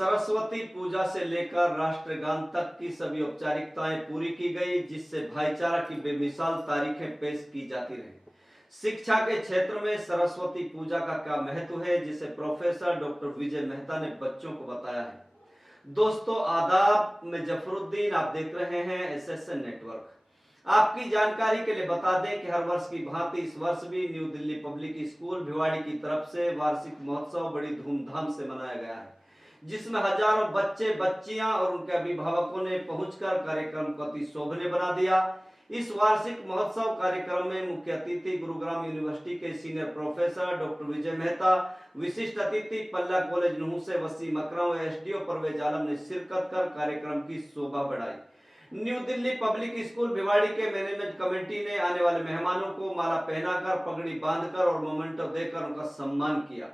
सरस्वती पूजा से लेकर राष्ट्रगान तक की सभी औपचारिकताएं पूरी की गई, जिससे भाईचारा की बेमिसाल तारीखें पेश की जाती रही। शिक्षा के क्षेत्र में सरस्वती पूजा का क्या महत्व है, जिसे प्रोफेसर डॉक्टर विजय मेहता ने बच्चों को बताया है। दोस्तों आदाब, मैं जफरुद्दीन, आप देख रहे हैं एसएसएन नेटवर्क। आपकी जानकारी के लिए बता दें कि हर वर्ष की भांति इस वर्ष भी new Delhi public school Bhiwadi की तरफ से वार्षिक महोत्सव बड़ी धूमधाम से मनाया गया है, जिसमें हजारों बच्चे बच्चियां और उनके अभिभावकों ने पहुंचकर कार्यक्रम को अति शोभनीय बना दिया। इस वार्षिक महोत्सव कार्यक्रम में मुख्य अतिथि गुरुग्राम यूनिवर्सिटी के सीनियर प्रोफेसर डॉक्टर विजय मेहता, विशिष्ट अतिथि पल्ला कॉलेज नूह से वसीम अकरम, एसडीओ परवेज आलम ने शिरकत कर कार्यक्रम की शोभा बढ़ाई। New Delhi public school Bhiwadi के मैनेजमेंट कमेटी ने आने वाले मेहमानों को माला पहनाकर, पगड़ी बांधकर और मोमेंटो देकर उनका सम्मान किया।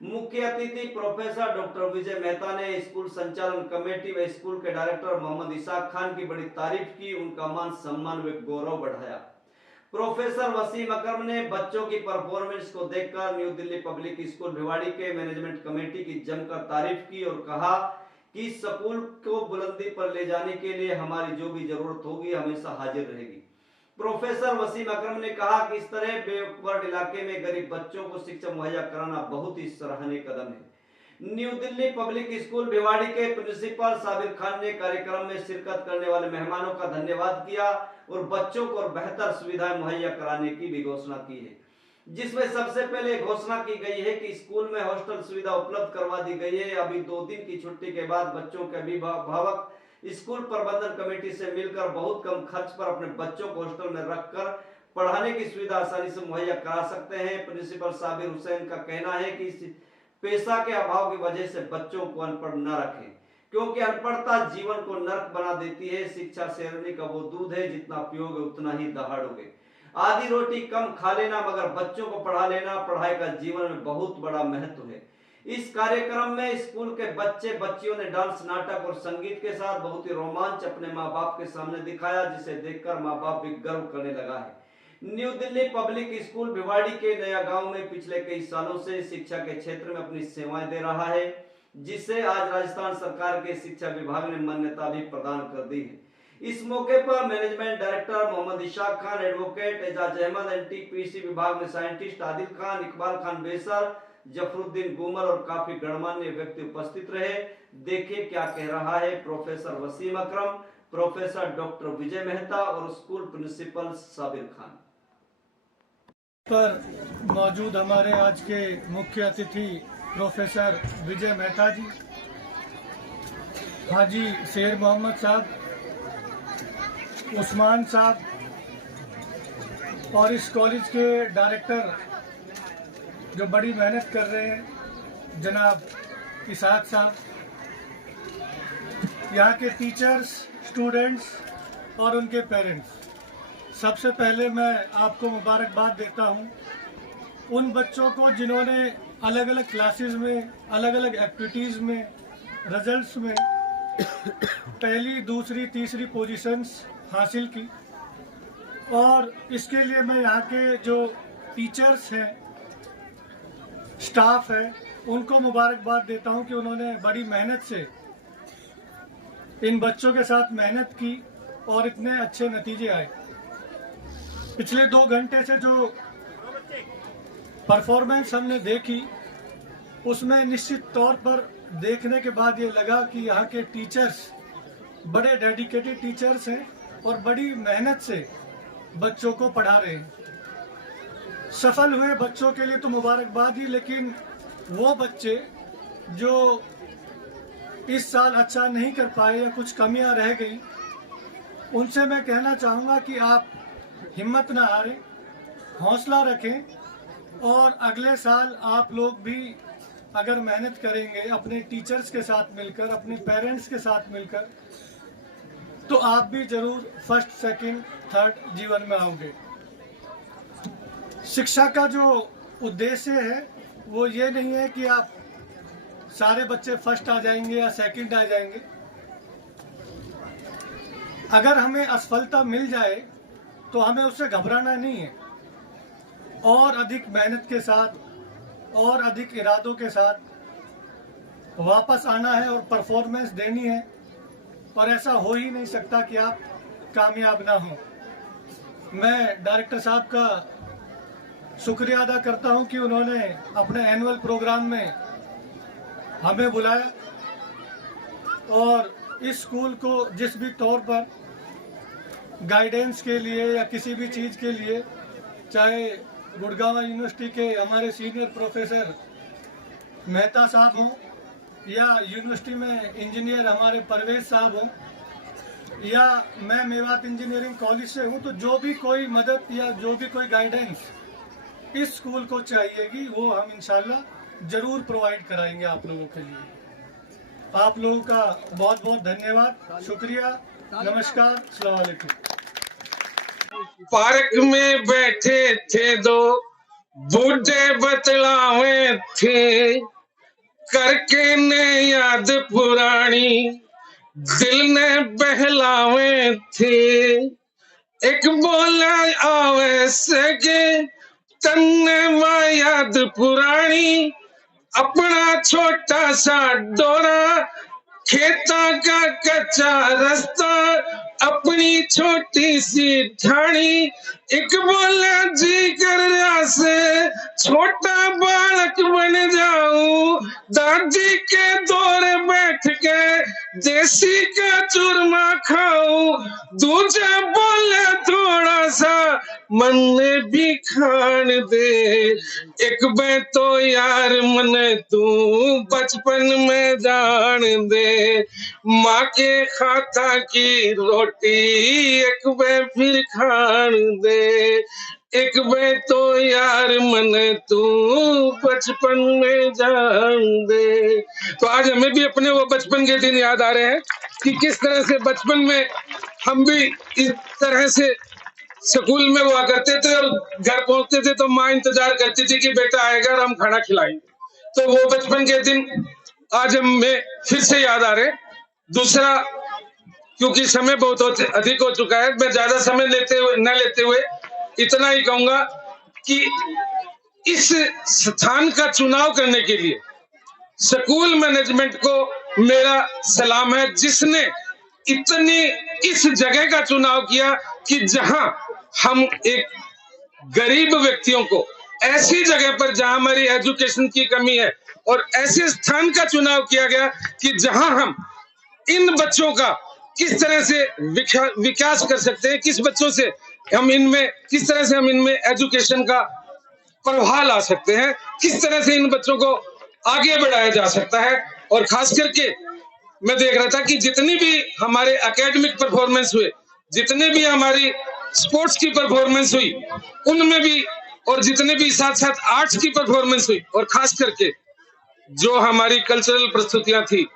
मुख्य अतिथि प्रोफेसर डॉक्टर विजय मेहता ने स्कूल संचालन कमेटी व स्कूल के डायरेक्टर मोहम्मद इसाक खान की बड़ी तारीफ की, उनका मान सम्मान व गौरव बढ़ाया। प्रोफेसर वसीम अकरम ने बच्चों की परफॉर्मेंस को देखकर new Delhi public school Bhiwadi के मैनेजमेंट कमेटी की जमकर तारीफ की और कहा कि स्कूल को बुलंदी पर ले जाने के लिए हमारी जो भी जरूरत होगी हमेशा हाजिर रहेगी। प्रोफेसर वसीम अकरम ने कहा कि इस तरह बैकवर्ड इलाके में गरीब बच्चों को शिक्षा मुहैया कराना बहुत ही सराहनीय कदम है। New Delhi public school Bhiwadi के प्रिंसिपल साबिर खान ने कार्यक्रम में शिरकत करने वाले मेहमानों का धन्यवाद किया और बच्चों को बेहतर सुविधाएं मुहैया कराने की भी घोषणा की है, जिसमें सबसे पहले घोषणा की गई है कि स्कूल में हॉस्टल सुविधा उपलब्ध करवा दी गई है। अभी 2 दिन की छुट्टी के बाद बच्चों के अभिभावक स्कूल प्रबंधन कमेटी से मिलकर बहुत कम खर्च पर अपने बच्चों को हॉस्टल में रखकर पढ़ाने की सुविधा आसानी से मुहैया करा सकते हैं। प्रिंसिपल साबिर हुसैन का कहना है कि इस पैसा के अभाव की वजह से बच्चों को अनपढ़ न रखें, क्योंकि अनपढ़ता जीवन को नर्क बना देती है। शिक्षा शेरनी का वो दूध है, जितना पियोगे उतना ही दहाड़ोगे। आधी रोटी कम खा लेना मगर बच्चों को पढ़ा लेना, पढ़ाई का जीवन में बहुत बड़ा महत्व है। इस कार्यक्रम में स्कूल के बच्चे बच्चियों ने डांस, नाटक और संगीत के साथ बहुत ही रोमांच अपने माँ बाप के सामने दिखाया, जिसे देखकर माँ बाप भी गर्व करने लगा है। New Delhi public school Bhiwadi के नया गांव में पिछले कई सालों से शिक्षा के क्षेत्र में अपनी सेवाएं दे रहा है, जिसे आज राजस्थान सरकार के शिक्षा विभाग ने मान्यता भी प्रदान कर दी है। इस मौके पर management director Mohammad Ishaq Khan, advocate Ejaz Ahmad, NTPC विभाग में साइंटिस्ट आदिल खान, इकबाल खान बेसर, जफरुद्दीन गुमर और काफी गणमान्य व्यक्ति उपस्थित रहे। देखिए क्या कह रहा है प्रोफेसर वसीम अकरम, प्रोफेसर डॉक्टर विजय मेहता और स्कूल प्रिंसिपल साबिर खान। पर मौजूद हमारे आज के मुख्य अतिथि प्रोफेसर विजय मेहता जी, हाजी शेर मोहम्मद साहब, उस्मान साहब और इस कॉलेज के डायरेक्टर जो बड़ी मेहनत कर रहे हैं, जनाब इसाक साहब, यहाँ के टीचर्स, स्टूडेंट्स और उनके पेरेंट्स। सबसे पहले मैं आपको मुबारकबाद देता हूँ उन बच्चों को जिन्होंने अलग अलग क्लासेस में, अलग अलग एक्टिविटीज़ में, रिजल्ट्स में पहली, दूसरी, तीसरी पोजीशंस हासिल की। और इसके लिए मैं यहाँ के जो टीचर्स हैं, स्टाफ है, उनको मुबारकबाद देता हूँ कि उन्होंने बड़ी मेहनत से इन बच्चों के साथ मेहनत की और इतने अच्छे नतीजे आए। पिछले 2 घंटे से जो परफॉर्मेंस हमने देखी, उसमें निश्चित तौर पर देखने के बाद ये लगा कि यहाँ के टीचर्स बड़े डेडिकेटेड टीचर्स हैं और बड़ी मेहनत से बच्चों को पढ़ा रहे हैं। सफल हुए बच्चों के लिए तो मुबारकबाद ही, लेकिन वो बच्चे जो इस साल अच्छा नहीं कर पाए या कुछ कमियां रह गई, उनसे मैं कहना चाहूँगा कि आप हिम्मत ना हारें, हौसला रखें और अगले साल आप लोग भी अगर मेहनत करेंगे अपने टीचर्स के साथ मिलकर, अपने पेरेंट्स के साथ मिलकर, तो आप भी जरूर फर्स्ट, सेकंड, थर्ड जीवन में आओगे। शिक्षा का जो उद्देश्य है वो ये नहीं है कि आप सारे बच्चे फर्स्ट आ जाएंगे या सेकंड आ जाएंगे। अगर हमें असफलता मिल जाए तो हमें उससे घबराना नहीं है, और अधिक मेहनत के साथ और अधिक इरादों के साथ वापस आना है और परफॉर्मेंस देनी है, और ऐसा हो ही नहीं सकता कि आप कामयाब ना हो। मैं डायरेक्टर साहब का शुक्रिया अदा करता हूं कि उन्होंने अपने एनुअल प्रोग्राम में हमें बुलाया और इस स्कूल को जिस भी तौर पर गाइडेंस के लिए या किसी भी चीज़ के लिए, चाहे गुड़गांव यूनिवर्सिटी के हमारे सीनियर प्रोफेसर मेहता साहब हों या यूनिवर्सिटी में इंजीनियर हमारे परवेज साहब हों या मैं मेवात इंजीनियरिंग कॉलेज से हूँ, तो जो भी कोई मदद या जो भी कोई गाइडेंस इस स्कूल को चाहिएगी वो हम इंशाल्लाह जरूर प्रोवाइड कराएंगे आप लोगों के लिए। आप लोगों का बहुत बहुत धन्यवाद, शुक्रिया, नमस्कार, अस्सलाम वालेकुम। पार्क में बैठे थे दो बूढ़े बतलावे थे, करके ने याद पुरानी दिल ने बहलावे थे। एक बोला आवे सके तन्ने याद पुरानी, अपना छोटा सा डोरा, खेता का कच्चा रास्ता, अपनी छोटी सी ठाणी। एक बोला जी कर रहा से छोटा बालक बन जाऊं, दादी के दौरे बैठ के देसी का चूरमा खाऊं। दूजा बोला थोड़ा सा मन में भी खान दे, एक बे तो यार मन तू बचपन में जान दे। माँ के खाता की रोटी एक बे फिर खान दे, एक बे तो यार मन तू बचपन में जान दे। तो आज हमें भी अपने वो बचपन के दिन याद आ रहे हैं कि किस तरह से बचपन में हम भी इस तरह से स्कूल में हुआ करते थे और घर पहुंचते थे तो माँ इंतजार करती थी कि बेटा आएगा और हम खाना खिलाएंगे। तो वो बचपन के दिन आज हमें फिर से याद आ रहे। दूसरा, क्योंकि समय बहुत अधिक हो चुका है, मैं ज्यादा समय न लेते हुए इतना ही कहूंगा कि इस स्थान का चुनाव करने के लिए स्कूल मैनेजमेंट को मेरा सलाम है, जिसने इतनी इस जगह का चुनाव किया कि जहां हम एक गरीब व्यक्तियों को ऐसी जगह पर जहां हमारी एजुकेशन की कमी है, और ऐसे स्थान का चुनाव किया गया कि जहां हम इन बच्चों का किस तरह से विकास कर सकते हैं, किस बच्चों से हम इनमें किस तरह से हम इनमें एजुकेशन का प्रभाव ला सकते हैं, किस तरह से इन बच्चों को आगे बढ़ाया जा सकता है। और खास करके मैं देख रहा था कि जितनी भी हमारे एकेडमिक परफॉर्मेंस हुए, जितने भी हमारी स्पोर्ट्स की परफॉर्मेंस हुई उनमें भी, और जितने भी साथ साथ आर्ट्स की परफॉर्मेंस हुई, और खास करके जो हमारी कल्चरल प्रस्तुतियां थी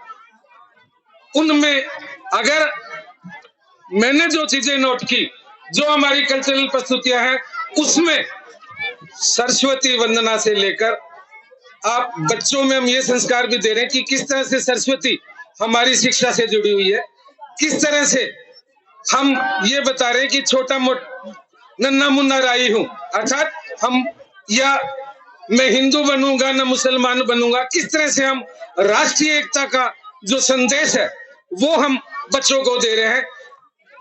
उनमें अगर मैंने जो चीजें नोट की, जो हमारी कल्चरल प्रस्तुतियां हैं उसमें सरस्वती वंदना से लेकर आप बच्चों में हम ये संस्कार भी दे रहे हैं कि किस तरह से सरस्वती हमारी शिक्षा से जुड़ी हुई है, किस तरह से हम ये बता रहे हैं कि छोटा मोटा नन्ना मुन्ना राई हूं, अर्थात हम या मैं हिंदू बनूंगा न मुसलमान बनूंगा, किस तरह से हम राष्ट्रीय एकता का जो संदेश है वो हम बच्चों को दे रहे हैं।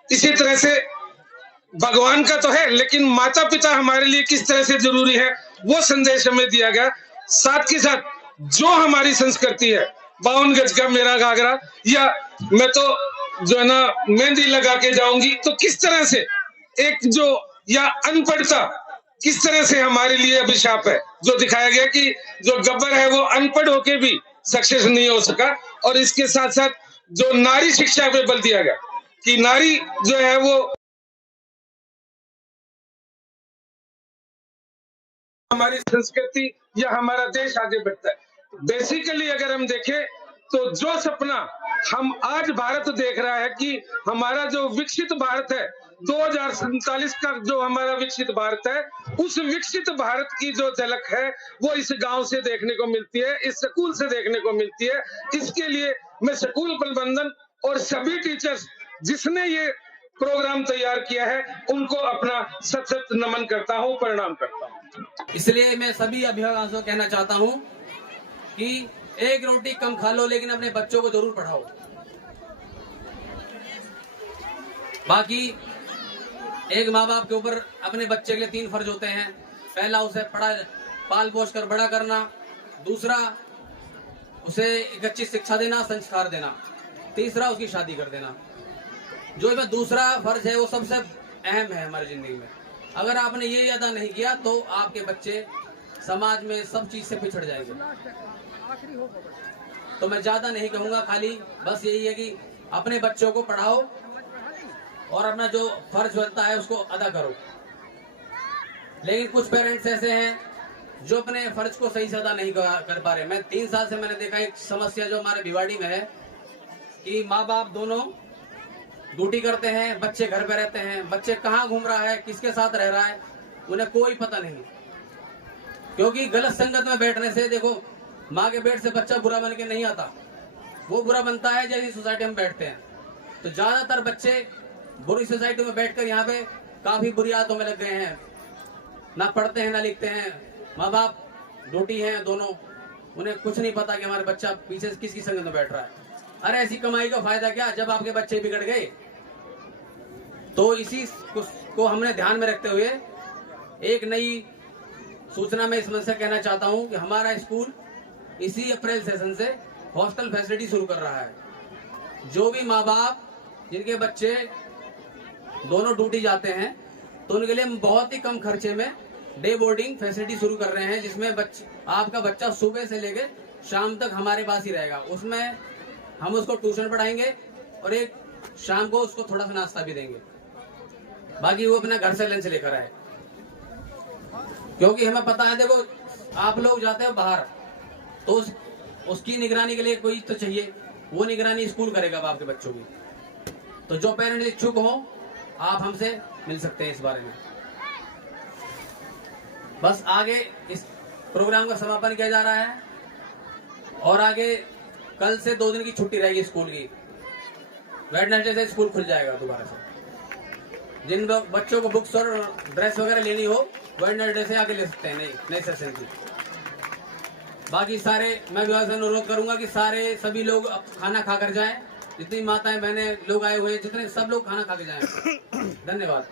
इसी तरह से भगवान का तो है, लेकिन माता पिता हमारे लिए किस तरह से जरूरी है वो संदेश हमें दिया गया। साथ के साथ जो हमारी संस्कृति है, 52 गज का मेरा घाघरा, या मैं तो जो है ना मेहंदी लगा के जाऊंगी, तो किस तरह से एक जो या अनपढ़ता किस तरह से हमारे लिए अभिशाप है, जो दिखाया गया कि जो गब्बर है वो अनपढ़ होके भी सक्सेस नहीं हो सका। और इसके साथ साथ जो नारी शिक्षा पे बल दिया गया कि नारी जो है वो हमारी संस्कृति या हमारा देश आगे बढ़ता है। बेसिकली अगर हम देखें तो जो सपना हम आज भारत देख रहा है कि हमारा जो विकसित भारत है, 2047 का जो हमारा विकसित भारत है, उस विकसित भारत की जो झलक है वो इस गांव से देखने को मिलती है, इस स्कूल से देखने को मिलती है। इसके लिए मैं स्कूल प्रबंधन और सभी टीचर्स जिसने ये प्रोग्राम तैयार किया है उनको अपना सत सत नमन करता हूँ, प्रणाम करता हूँ। इसलिए मैं सभी अभिभावकों से कहना चाहता हूँ कि एक रोटी कम खा लो, लेकिन अपने बच्चों को जरूर पढ़ाओ। बाकी एक माँ बाप के ऊपर अपने बच्चे के लिए 3 फर्ज होते हैं। पहला, उसे पाल पोष कर बड़ा करना। दूसरा, उसे एक अच्छी शिक्षा देना, संस्कार देना। तीसरा, उसकी शादी कर देना। जो इसमें दूसरा फर्ज है वो सबसे अहम है हमारी जिंदगी में। अगर आपने ये अदा नहीं किया तो आपके बच्चे समाज में सब चीज से पिछड़ जाएंगे। तो मैं ज्यादा नहीं कहूंगा, खाली बस यही है कि अपने बच्चों को पढ़ाओ और अपना जो फर्ज बनता है उसको अदा करो। लेकिन कुछ पेरेंट्स ऐसे हैं जो अपने फर्ज को सही से अदा नहीं कर पा रहे। मैं 3 साल से मैंने देखा एक समस्या जो हमारे भिवाड़ी में है कि माँ बाप दोनों ड्यूटी करते हैं, बच्चे घर पे रहते हैं। बच्चे कहाँ घूम रहा है, किसके साथ रह रहा है, उन्हें कोई पता नहीं। क्योंकि गलत संगत में बैठने से, देखो, माँ के पेट से बच्चा बुरा बन के नहीं आता, वो बुरा बनता है जैसी सोसाइटी में बैठते हैं। तो ज्यादातर बच्चे बुरी सोसाइटी में बैठकर यहाँ पे काफी बुरी आदतों में लग गए हैं। ना पढ़ते हैं ना लिखते हैं। माँ बाप ड्यूटी है दोनों, उन्हें कुछ नहीं पता कि हमारे बच्चा पीछे से किसकी संगत में बैठ रहा है। अरे ऐसी कमाई का फायदा क्या जब आपके बच्चे बिगड़ गए। तो इसी को हमने ध्यान में रखते हुए एक नई सूचना में इस मंच से कहना चाहता हूं कि हमारा स्कूल इसी अप्रैल सेशन से हॉस्टल फैसिलिटी शुरू कर रहा है। जो भी माँ बाप जिनके बच्चे दोनों ड्यूटी जाते हैं तो उनके लिए बहुत ही कम खर्चे में डे बोर्डिंग फैसिलिटी शुरू कर रहे हैं, जिसमें आपका बच्चा सुबह से लेकर शाम तक हमारे पास ही रहेगा। उसमें हम उसको ट्यूशन पढ़ाएंगे और एक शाम को उसको थोड़ा सा नाश्ता भी देंगे। बाकी वो अपना घर से लंच लेकर आए, क्योंकि हमें पता है, देखो आप लोग जाते हो बाहर तो उसकी निगरानी के लिए कोई तो चाहिए। वो निगरानी स्कूल करेगा आपके बच्चों की। तो जो पेरेंट्स इच्छुक हो आप हमसे मिल सकते हैं इस बारे में। बस आगे इस प्रोग्राम का समापन किया जा रहा है और आगे कल से 2 दिन की छुट्टी रहेगी स्कूल की। वेडनेसडे से स्कूल खुल जाएगा दोबारा से। जिन बच्चों को बुक्स और ड्रेस वगैरह लेनी हो वेडनेसडे से आके ले सकते हैं नए सेशन की। बाकी सारे मैं विभाग से अनुरोध करूंगा कि सभी लोग खाना खाकर जाएं। जितनी माताएं बहनें लोग आए हुए हैं, जितने सब लोग खाना खा के जाएं। धन्यवाद।